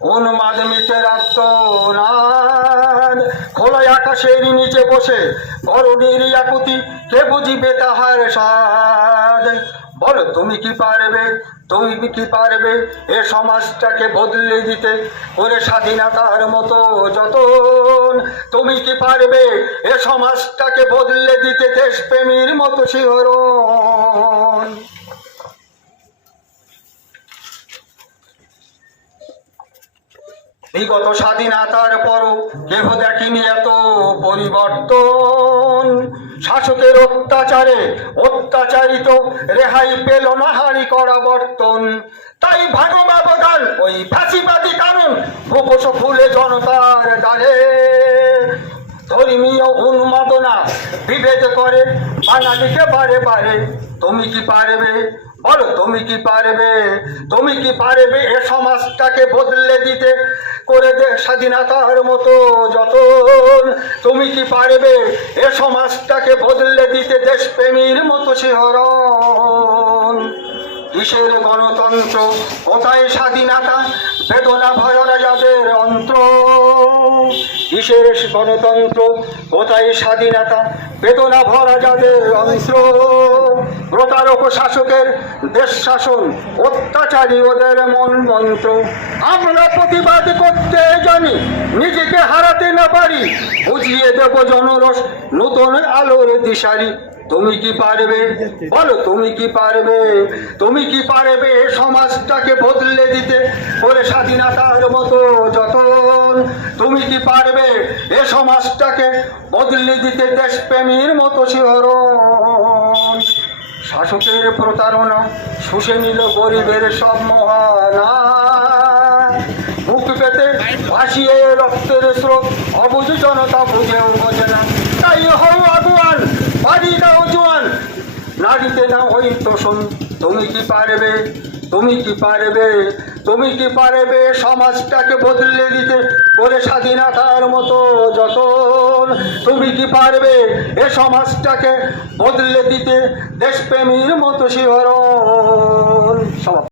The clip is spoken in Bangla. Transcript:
উন্মাদ মিটে রাখত খোলা আকাশের নিচে বসে করণীর আকুতি কে বুঝিবে তাহার সাদ বলো, তুমি কি পারবে? তুমি কি পারবে এ সমাজটাকে বদলে দিতে? করে স্বাধীনতার মতো যতন, তুমি কি পারবে এ সমাজটাকে বদলে দিতে দেশপ্রেমীর মতো শিহরণ? বিগত স্বাধীনতার পরও কেহ দেখেনি এত পরিবর্তন। শাসকের অত্যাচারে অত্যাচারিত রেহাই পেল না হারি করা বর্তন। তাই ভাগো ব্যবধান, ওই ফাঁসিবাদী কারণ মুখোশ খুলে জনতার দ্বারে। ধর্মীয় উন্মাদনা বিভেদ করে, বাঙালিকে বারে বারে, তুমি কি পারবে? বলো, তুমি কি পারবে? তুমি কি পারবে? এ সমাজটাকে বদলে দিতে করে দে স্বাধীনতার মতো যতন। তুমি কি পারবে এ সমাজটাকে বদলে দিতে দেশপ্রেমীর মতো শিহরণ? কিসের গণতন্ত্র? কোথায় স্বাধীনতা? বেদনা ভয়রা যাদের অন্ত্র কিসের গণতন্ত্র? কোথায় স্বাধীনতা? বেদনা ভরা যাদের অন্ত্র প্রতারক শাসকের দেশ শাসন, অত্যাচারী ওদের মন মন্ত্র। আমরা প্রতিবাদ করতে জানি, নিজেকে হারাতে না পারি। বুঝিয়ে দেব জনরস, নতুন আলোর দিশারি। তুমি কি পারবে? বলো, তুমি কি পারবে? তুমি কি পারবে সমাজটাকে বদলে দিতে? করে স্বাধীনতার মতো যতন। তুমি কি পারবে এ সমাজটাকে বদলে দিতে দেশপ্রেমীর মতো শিহরণ? শাসকের প্রতারণা শুষে নিল গরিবের সব মহানা বুক পেতে ভাসিয়ে রক্তের স্রোত অবুঝ জনতা বুঝেও বোঝে না। তাই হও আগুয়ান বাড়ি দাও জোয়ান। নারীতে না ওই তোষণ, তুমি কি পারবে? তুমি কি পারবে? তুমি কি পারবে সমাজটাকে বদলে দিতে? করে স্বাধীনতার মতো যতন। তুমি কি পারবে এ সমাজটাকে বদলে দিতে? দেশপ্রেমীর মতো শিহরণ। সমাপ্ত।